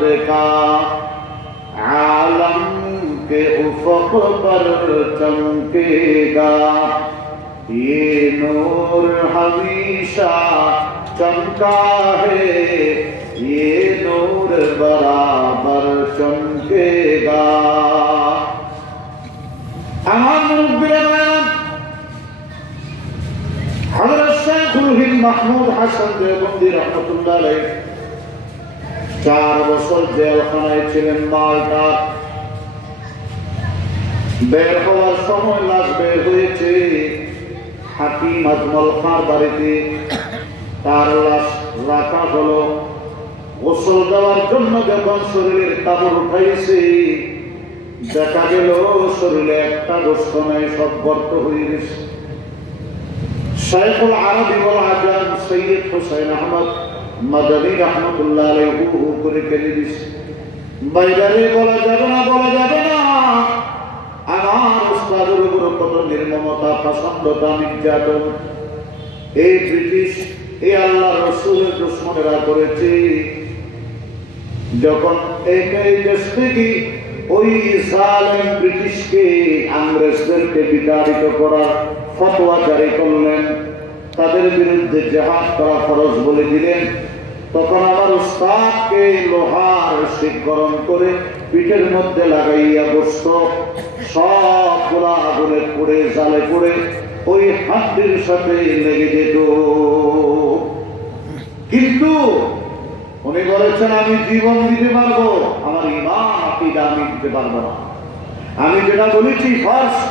दर्द का आलम के उफक पर चमकेगा। ये नूर हमेशा चमका है। ये नूर बराबर चमकेगा। हज़रत शेखुल हिंद महमूद हसन देवबंदी रहमतुल्लाह চার বছর জেলখানায় ছিলেন মালটা। বের হওয়ার সময় লাশ বের হয়েছে। হাকিম আজমল খাঁর বাড়িতে। তার লাশ রাখা হলো। গোসল দেওয়ার জন্য যখন শরীরের কাপড় উঠাইছে, দেখা গেল শরীরে একটা গোস্ত নাই, সব গর্ত হয়ে গেছে। শাইখুল আরবি ওয়াল আজাম সৈয়দ হোসেন আহমদ মাদানী রহমতুল্লাহ আলাইহি হু হু করে ফেলে দিছে। বাইরে বলা যাবে না, বলা যাবে না। আমার উস্তাদের উপর কত নির্মমতা প্রসন্নতা নির্যাতন। এই ব্রিটিশ, এই আল্লাহ রসুলের দুশ্মনেরা করেছে। যখন এই দেশ থেকে ওই জালেম ব্রিটিশকে ইংরেজদেরকে বিতাড়িত করার ফতোয়া জারি করলেন, তাদের বিরুদ্ধে জেহাদ করা খরচ বলে দিলেন। তখন আমার উস্তাদকে লোহার শিখ গরম করে পিঠের মধ্যে লাগাইয়া বসত। সবগুলা আগুনে পড়ে, জালে পড়ে ওই হাতির সাথে লেগে যেত। কিন্তু উনি বলেছেন, আমি জীবন দিতে পারব, আমার ইমান আকিদা আমি দিতে পারব না। আমি যেটা বলেছি ফার্স্ট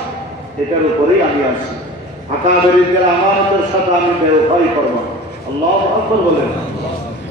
এটার উপরেই আমি আছি। আকাবেরিদের আমানতের সাথে আমি ব্যবহারই করব না। আল্লাহ বলেন।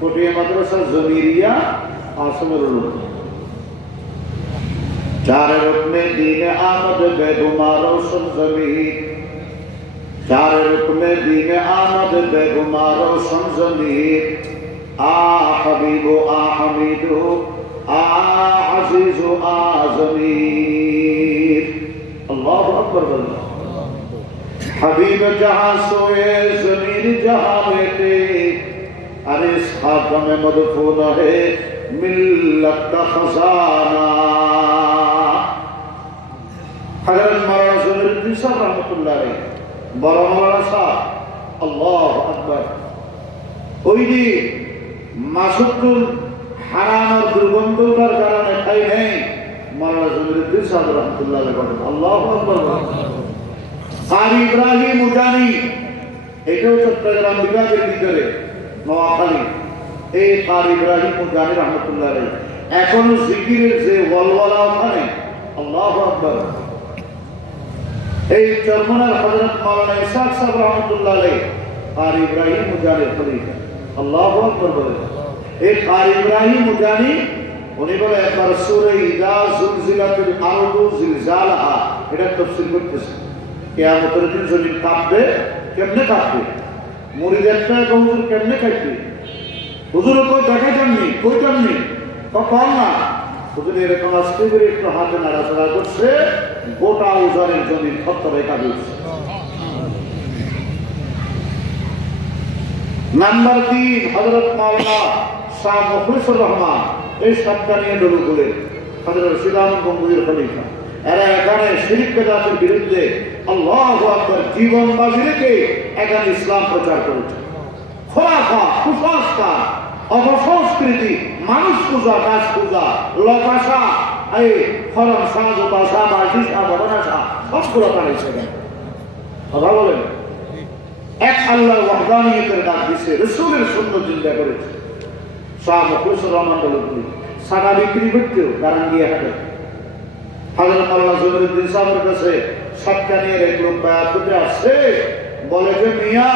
کوٹیا مدرسہ، زمیریہ، آسم چار رکن دین آمد بے زمین۔ چار رکن دین آمد بے زمین۔ آ حبیب و آ حمید و آ عزیز و آ زمین اللہ اکبر اللہ حبیب جہاں سوئے، زمین جہاں بیٹے अरे साथ में मदफून है मिल्लत का खजाना हजरत मौलाना जनुद्दीन साहब रहमतुल्लाह अलैह बड़ा मौलाना साहब अल्लाह अकबर ওই যে মাসুকুল হারানোর দুর্গন্ধটার কারণে খাই নেই মৌলানা জমিরুদ্দিন সাহেব রহমতুল্লাহ চট্টগ্রাম বিভাগের ভিতরে এই কার ইব্রাহিম উজানি রহমতুল্লাহ আলাইহি। এখনও জিকিরের যে ওয়ালওয়ালা ওখানে, আল্লাহ আকবার। এই চরমনার হযরত মাওলানা ইসহাক সাহেব রহমতুল্লাহ আলাইহি আর ইব্রাহিম উজানি খলিফা। আল্লাহ আকবার বলে। এই আর ইব্রাহিম উজানি উনি বলে, একবার সূরা ইদা জুলজিলাতুল আরদু জিলজালাহা। এটা তাফসীর করতেছে। কেয়ামতের দিন জমিন কাঁপবে, কেমনে কাঁপবে? মুড়িদেরটা হুজুর কেমনে কাঁপবে হুজুর তো দেখাইতেননি কইতেননি কখন না। হুজুর এরকম আসতে করে একটু হাতে নাড়াচাড়া করছে, গোটা ওজনের জমিন খত্তরে উঠছে। নাম্বার তিন হজরত মাওলানা শাহ মুখলিসুর রহমান, এই সবটা নিয়ে ডলু বলেন হজরত শ্রীরাম গঙ্গুর খলিফা। এরা এখানে শিরিক বিরুদ্ধে আল্লাহ আকবর জীবন বাজি রেখে এখানে ইসলাম প্রচার করেছে। খোলাফা অপসংস্কৃতি, মানুষ পূজা গাছ পূজা, লতাশা, এই ফলন সাজ বাসিসা বদনাশা সবগুলো বানিয়েছে কথা বলেন? এক আল্লাহ ওয়াহদানিয়তের ডাক দিছে, রসুলের সুন্দর চিন্তা করেছে। শাহ মুখলিসুর রহমান সাদা বিক্রি করতেও কারণ গিয়ে হাটে। হাজরত আল্লাহ সাহেবের কাছে সবটা নিয়ে এক লোক আসছে। বলে যে, মিয়া,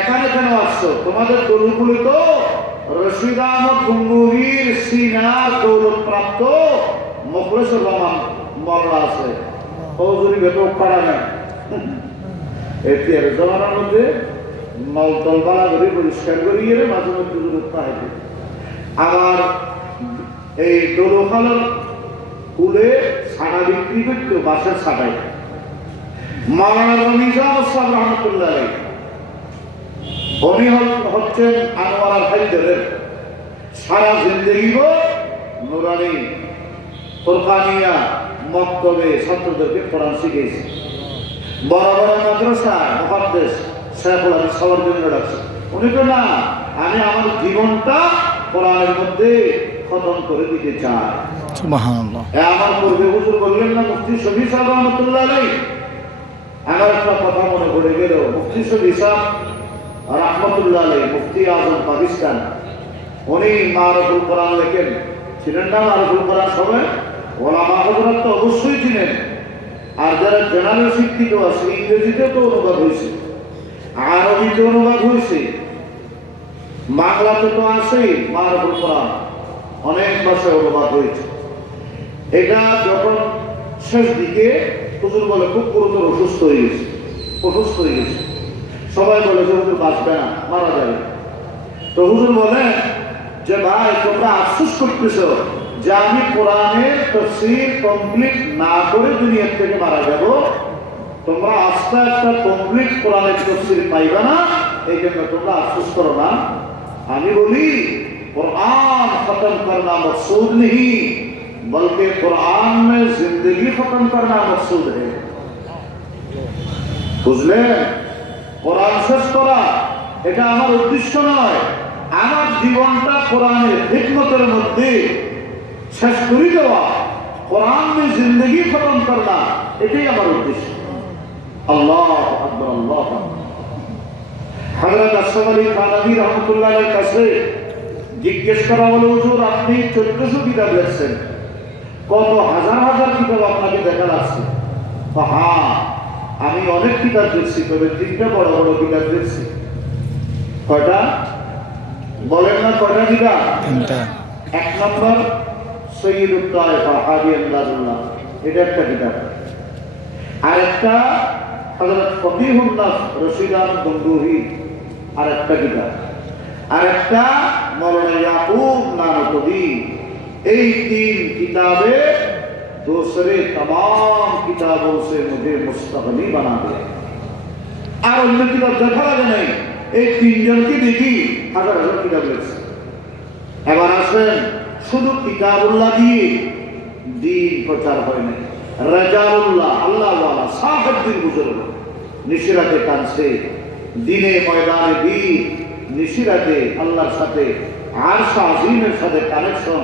এখানে কেন আসছো? তোমাদের দলুগুলি তো রশিদ আহমদ গঙ্গুহির সিনার দৌলত প্রাপ্ত মুখলেসুর রহমান আছে করা নেই। এর জমানার মধ্যে নলতল বালা করে পরিষ্কার করিয়ে মাঝে মধ্যে দূরত্ব আবার এই দোলখালের কুলে সাড়া বিক্রি করতো বাসের সাড়াই মাওলানা রমিজান সাহেব রহমতুল্লাহ উনি হচ্ছেন আনোয়ার হায়দারের সারা জিন্দগি নুরানি কোরবানিয়া মক্তবে ছাত্রদেরকে কোরআন শিখিয়েছে। বড় বড় মাদ্রাসা মহাদেশ শেখুল আমি সবার জন্য রাখছি। উনি তো না আমি আমার জীবনটা কোরআনের মধ্যে খতম করে দিতে চাই। আমার পূর্বে হুজুর বললেন না মুফতি শফি সাহেব রহমতুল্লাহ আলাই একটা কথা মনে পড়ে গেল, মুফতি শফি সাহেব রহমতুল্লাহ আলাই মুফতি আজম পাকিস্তান। উনি মারফুল কোরআন লেখেন। ছিলেন না মারফুল কোরআন সবাই ওলামা হজরত তো অবশ্যই ছিলেন। আর যারা জেনারেল শিক্ষিত আছে ইংরেজিতে তো অনুবাদ হয়েছে, আরবিতে অনুবাদ হয়েছে, বাংলাতে তো আছেই মারফুল কোরআন, অনেক ভাষায় অনুবাদ হয়েছে। এটা যখন শেষ দিকে হুজুর বলে, খুব গুরুতর অসুস্থ হয়ে গেছে, অসুস্থ হয়ে গেছে। সবাই বলে যে হুজুর বাঁচবে না, মারা যাবে। তো হুজুর বলে, যে ভাই, তোমরা আফসুস করতেছ যে আমি কোরআনের তফসির কমপ্লিট না করে দুনিয়ার থেকে মারা যাব। তোমরা আস্তে আস্তে কমপ্লিট কোরআনের তফসির পাইবে না, এই জন্য তোমরা আফসুস করো না। আমি বলি, কোরআন খতম করনা মকসুদ নেই। बल्कि कुरान में जिंदगी खत्म करना मकसूद है বুঝলেন কোরআন শেষ করা এটা আমার উদ্দেশ্য নয় আমার জীবনটা কোরআনের হিকমতের মধ্যে শেষ করে দেওয়া কোরআন में जिंदगी खत्म करना এটাই আমার উদ্দেশ্য আল্লাহ আকবর আল্লাহ হযরত আশরাফ আলী থানভী রহমতুল্লাহ এর কাছে জিজ্ঞেস করা হলো হুজুর আপনি চোদ্দশো কিতাব লিখছেন কত হাজার হাজার কিতাব আপনাকে দেখা যাচ্ছে হ্যাঁ আমি অনেক কিতাব দেখছি তবে তিনটা বড় বড় কিতাব দেখছি। কয়টা? বলেন না কয়টা কিতাব? এক নম্বর সৈয়দ আন্দাজুল্লাহ এটা একটা কিতাব। আর একটা হযরত ফকিহুন নাস রশিদান গঙ্গুহি আর একটা কিতাব। আর একটা মৌলানা ইয়াকুব নানকবি এই तीन किताबें दूसरे तमाम किताबों से मुझे मुस्तकनी बना दिया আর অন্য কিতাব দেখা লাগে নাই এই তিনজনকে দেখি হাজার হাজার কিতাব লেখছে এবার আসেন শুধু কিতাবুল্লাহ দিয়ে দিন প্রচার হয় নাই রাজাউল্লাহ আল্লাহওয়ালা সাহেব দিন বুজুর্গ নিশিরাতে কানছে দিনে ময়দানে বীর নিশিরাতে আল্লাহর সাথে আর আজিমের সাথে কানেকশন